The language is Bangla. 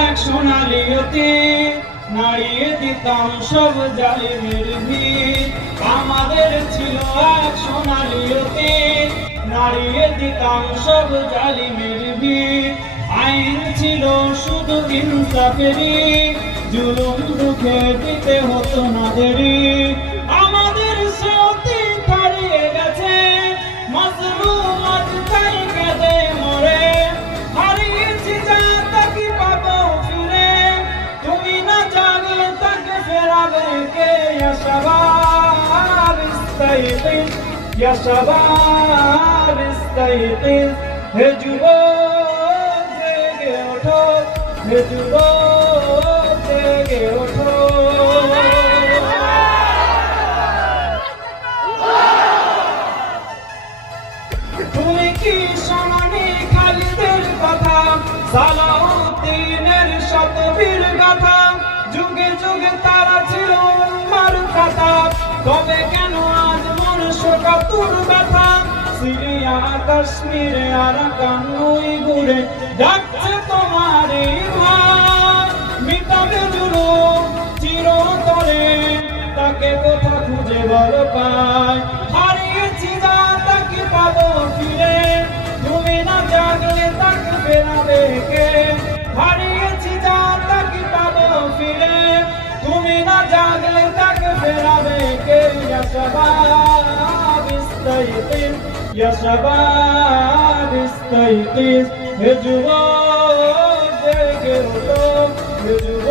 এক সোনালি অতীত, নাড়িয়ে দিতাম সব জালিমের ভিত। আমাদের ছিল এক সোনালি অতীত, নাড়িয়ে দিতাম সব জালিমের ভিত। আইন ছিল শুধু ইনসাফেরই, জুলুম রুখে দিতে হতো না দেরি। আমাদের সে অতীত হারিয়ে গেছে, মাজলুম আজ তাই কেঁদে মরে। হারিয়েছি যা তাকে পাবো ফিরে, তুমি না জাগলে তাকে ফেরাবে কে? ইয়া শাবাব ইস্তাইকিজ, ইয়া শাবাব ইস্তাইকিজ, হে যুবক জেগে ওঠো, হে যুবক জেগে ওঠো। তুমি কি শোনোনি খালিদের কথা, সালাউদ্দিনের শতবীর গাথা? যুগে যুগে তারা ছিল উম্মার কথা, তবে কেন আজ মন শোকাতুর ব্যথা? সিরিয়া কাশ্মীরে আরাকান উইগুরে ডাকছে তোমারই ভাই। মিটাবে জুলুম চিরতরে, তাকে কোথা খুঁজে বল পায়? হারিয়েছি যা তাকে পাবো ফিরে, তুমি না জাগলে তাকে ফেরাবে কে? হারিয়েছি যা তাকে পাবো ফিরে, তুমি না জাগলে তাকে ফেরাবে কে? ইয়া শাবাব ইস্তাইকিজ, ইয়া শাবাব ইস্তাইকিজ, হে যুবক জেগে ওঠো, হে যুবক।